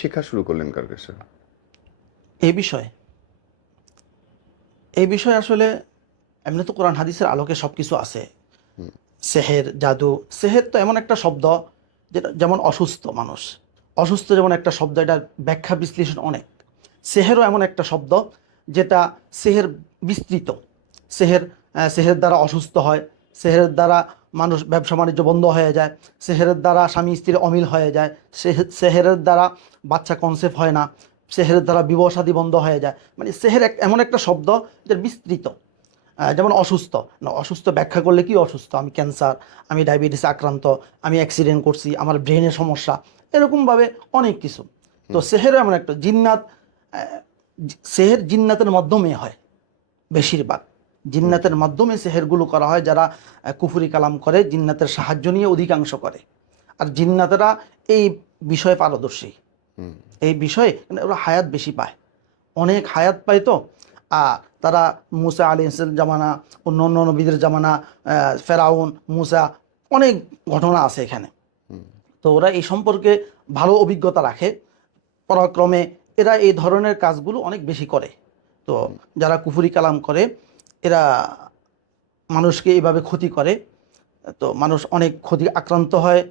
শেখা শুরু করলেন কার কাছে? এই বিষয়ে আসলে এমনি তো কোরআন হাদিসের আলোকে সব কিছু আছে। সেহের, জাদু, সেহের তো এমন একটা শব্দ যেটা যেমন অসুস্থ মানুষ, অসুস্থ যেমন একটা শব্দ, এটা ব্যাখ্যা বিশ্লেষণ অনেক। সেহেরও এমন একটা শব্দ যেটা সেহের বিস্তৃত। সেহের সেহের দ্বারা অসুস্থ হয়, সেহের দ্বারা মানুষ ব্যবসা বাণিজ্য বন্ধ হয়ে যায়, সেহের দ্বারা স্বামী স্ত্রীর অমিল হয়ে যায়, সেহেরের দ্বারা বাচ্চা কনসেপ্ট হয় না, সেহেরের দ্বারা বিবাহ শাদী বন্ধ হয়ে যায়। মানে সেহের এমন একটা শব্দ যেটা বিস্তৃত। যেমন অসুস্থ, না অসুস্থ ব্যাখ্যা করলে কি অসুস্থ, আমি ক্যান্সার, আমি ডায়াবেটিসে আক্রান্ত, আমি অ্যাক্সিডেন্ট করছি, আমার ব্রেনের সমস্যা, এরকমভাবে অনেক কিছু। তো সেহেরও এমন একটা জিন্নাত। সেহের জিন্নাতের মাধ্যমে হয় বেশিরভাগ। জিন্নাতের মাধ্যমে সেহেরগুলো করা হয়। যারা কুফরি কালাম করে জিন্নাতের সাহায্য নিয়ে অধিকাংশ করে। আর জিন্নাতেরা এই বিষয়ে পারদর্শী, এই বিষয়ে ওরা হায়াত বেশি পায়, অনেক হায়াত পায়। তো তারা মুসা আলাইহিস জামানা, অন্য নবীদের জামানা, ফেরাউন, মুসা, অনেক ঘটনা আছে এখানে। তো ওরা এই সম্পর্কে ভালো অভিজ্ঞতা রাখে, পরাক্রমে এরা এই ধরনের কাজগুলো অনেক বেশি করে। তো যারা কুফরি কালাম করে এরা মানুষকে এইভাবে ক্ষতি করে, তো মানুষ অনেক ক্ষতি আক্রান্ত হয়।